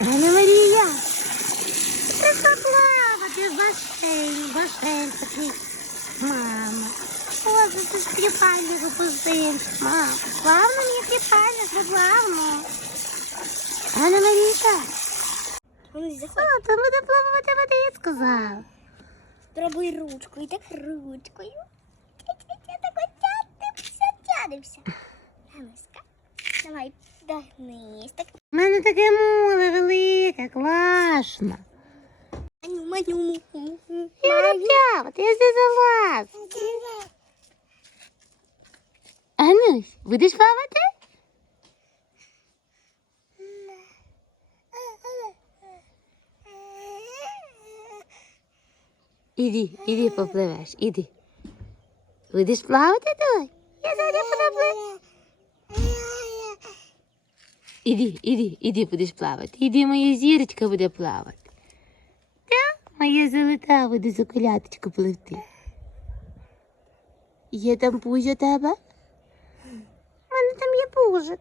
Галя Марія, треба плавати в басейн, басейн такий. Мама. О, це ж кліпальник опустим. Мама, плавно мені кліпальник, ну плавно. Галя Марійка, о, то буде плавати води, сказав. Спробуй ручкою, так ручкою. Тя-тя-тя, так от тянемося, тянемося. Так, У мене таке море велике, класно. маню, маню. Я буду плавати, я здесь залаз. Анусь, будеш плавати? Іди, іди попливеш, іди. Будеш плавати, давай? Я зараз подоплив. Іди, іди, іди будеш плавати. Іди, моя зірочка буде плавати. Та, моя золота буде за коляточку пливти. Є там пузо тебе? У мене там є пужик.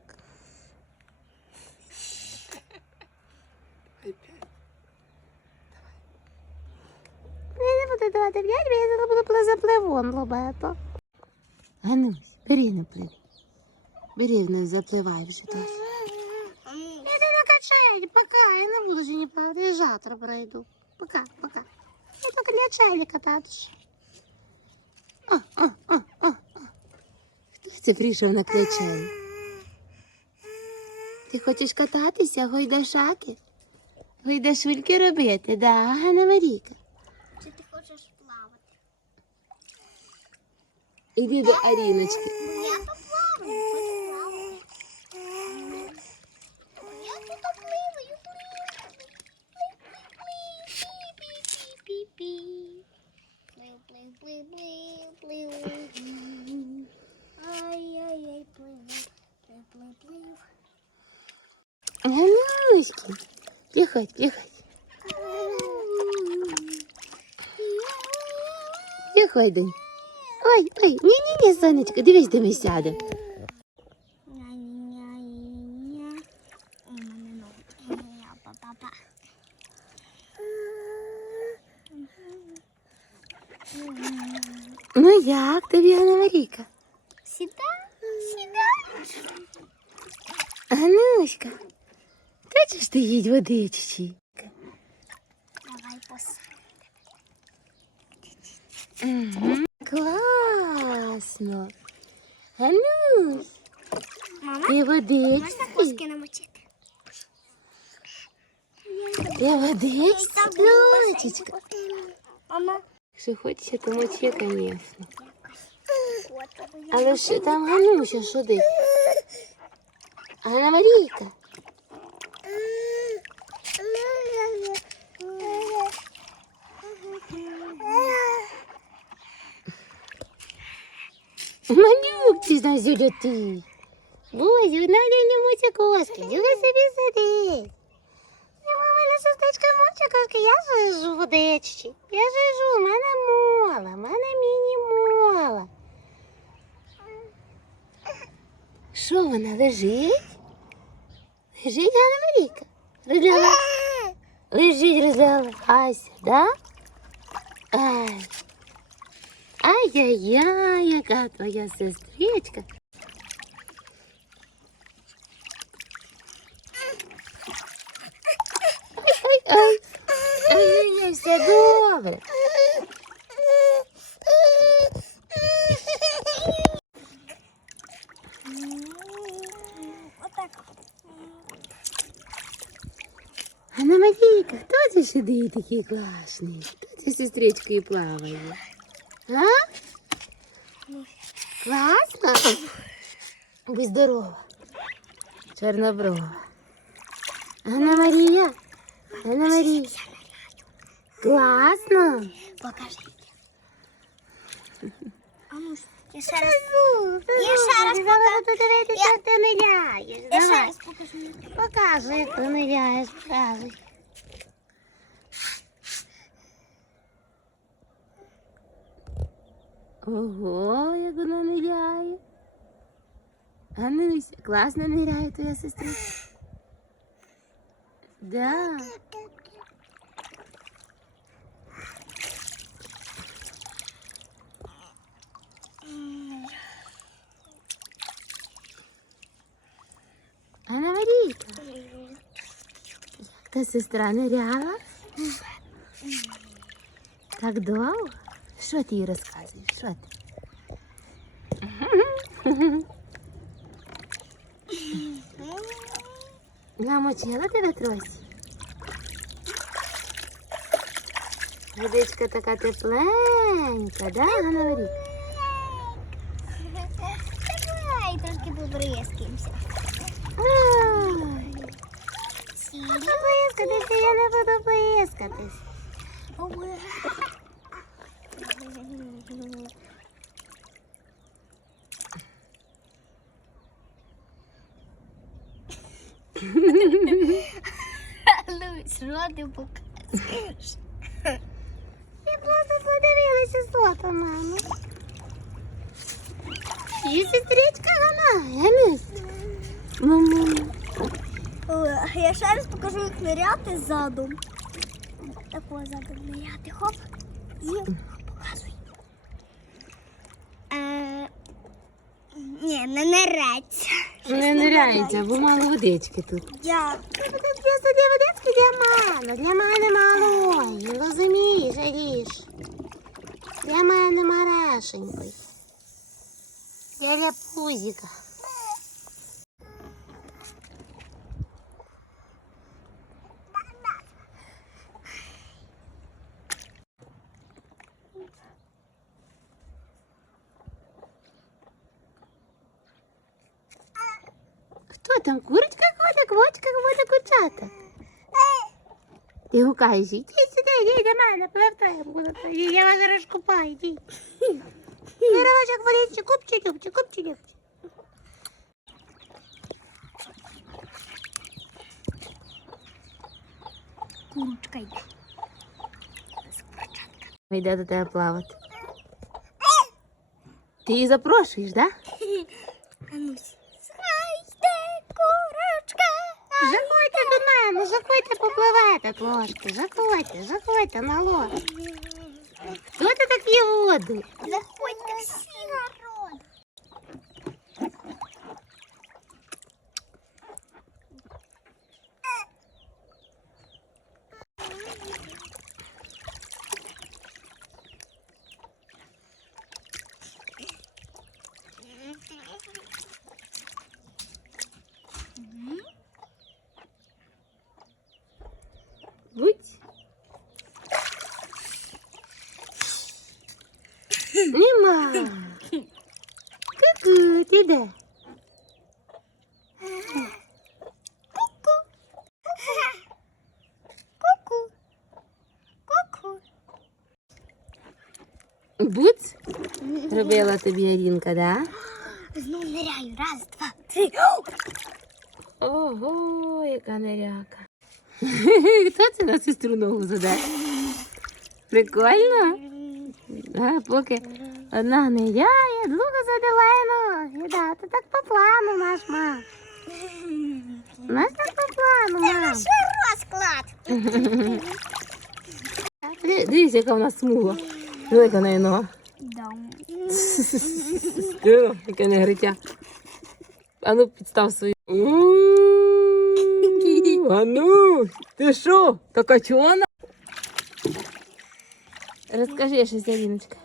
Я не давати п'ять, бо я буду запливон лобето. Ганусь, бери не пливи. Бери в нас запливай вже теж. Я пока, я не буду не плавати, пройду. Пока, пока. Я только для чайки кататися. О, о, о, о, о. Хто це прийшов на клячелі? Ти хочеш кататися, гойдашаки? Гойдашульки робити, да, Ганна Марійка? Чи ти хочеш плавати? Іди до Аріночки. Я поплаваю, хочу плавати. Я тут пливаю, пливу. Плив, плив, плив, плив, плив. Ай-яй-яй, плив, плив, плив, плив. Ганнуськи, приходь, приходь. Приходь, Донь. Ой, ой, ні-ні-ні, сонечко, дивись, де ми сядемо. Ну як тобі, Ганна Марійка? Сідай, сідай. Ганнуська, хочеш ти їдь водички? Давай посадимо. Угу. Класно. Ганусь, Мама, ти можна водички? коски намочити? Ти водички? Дочечка. Мама, Якщо хочеш, то мочи, звісно. Але ж там Гануся сюди. Ганна Марійка. Манюк, ти знаєш, ти. Боже, Надя не моче коски, Зюля собі сидить. Моче коски, я жижу водичці. Я жижу, в мене мола, в мене міні-мола. Що вона лежить? Лежить Ганна Марійка? Розляла. Лежить, розлялася, да? Ай. Ай-яй-яй, яка твоя сестричка. Сидить такий класний? Хто з сестричкою плаває? А? Класно? Будь здорова. Чорноброва. Ганна Марія. Ганна Марія. Класно. Покажи. А ну, я ще раз. Я ще раз покажу. ти. Я ще раз покажу. Показуй, як ти ниряєш, показуй. Ого, як вона ниряє. Гануся, класно ниряє твоя сестричка. Да. Анна Марійка, та сестра ныряла? Так довго? Що ти їй розказуєш? Що ти? Намочила тебе тросі? Водичка така тепленька, да, Ганна Марійка? Давай трошки побризкаємося. Сіль. Я не буду плескатись. Лусь, що ти показуєш? Я просто подивилася сота, мама. І сестричка вона, Ганусь. Мама. Ой, Я ще раз покажу, як ниряти задом. Такого задом ниряти. Хоп. І не ниреться. Не ниряється, бо мало водички тут. Я просто для водички для мало. Для мене малої. Розумієш, Аріш? Для мене марашенької. Для пузіка. там? Курочка ходить, квочка ходить, курчата. Ти гукаєш, іди сюди, іди до мене, пливтай, буду. Я вас розкупаю, іди. Мировочок водички, купчі, любчі, купчі, любчі. курочка йде. Йде до тебе плавати. Ти її запрошуєш, так? Да? Попливете трошки. Заходьте, заходьте на лод. Хто ти так є воду? Ку-ку, ти де? Ку-ку. Ку-ку. Буць? Робила тобі Арінка, да? Знову ниряю. Раз, два, три. Ого, яка неряка. Хто це на сестру ногу заде? Прикольно? А, поки одна ниряє, друга задиває ноги. Да, це так по плану наш мам. Наш так по плану, мам. Що розклад? Ди- Дивись, яка в нас смуга. Велика в неї нога. Дам. О, Яке негриття. А ну підстав свою. Ану, ти що? Така чона? Розкажи щось, Аліночка.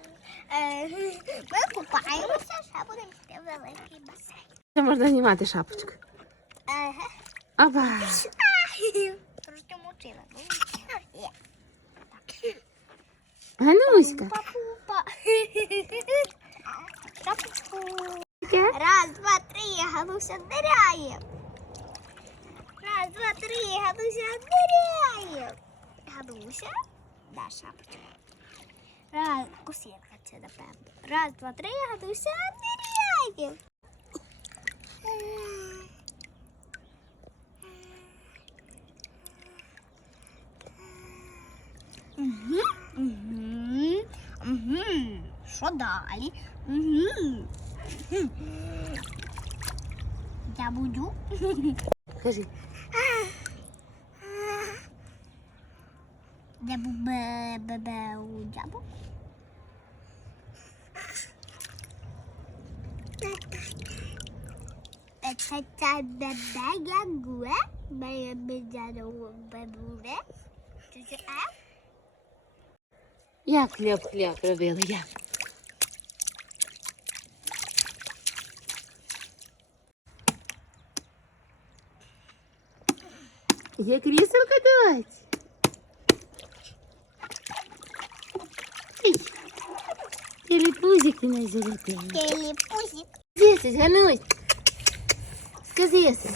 Е, Ми купаємося, ще будемо йти в великий басейн. Це можна знімати шапочку. Ага. Опа. Трошки мучила. ну. Гануська. Папупа. Шапочку. Раз, два, три, Галуся ниряє. Раз, два, три, Галуся ниряє. Галуся, да, шапочку. Раз, кусик це напевно. Раз, два, три, Галуся ниряє. Угу, угу. Що далі? Я буду. Кажи. Дебу бе бебе у дябу. Це це бебе ягуе. Бебе? Як хляб-хляб робили, як? Є кріселка дать. Телепузик ти не золотий. Телепузик. Десять, Ганусь. Скажи, Єсень.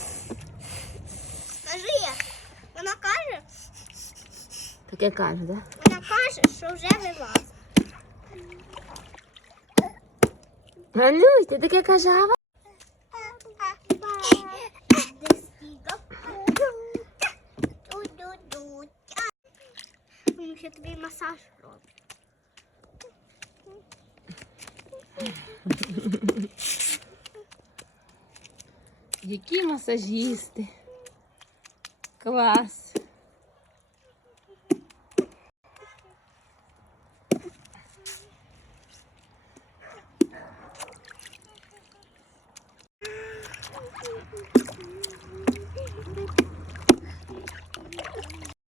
Скажи, вона каже, Таке каже, да? вона каже, що вже вилазить. Ганусь, ти таке кажава? Тому що тобі масаж робить. Які масажісти. Клас.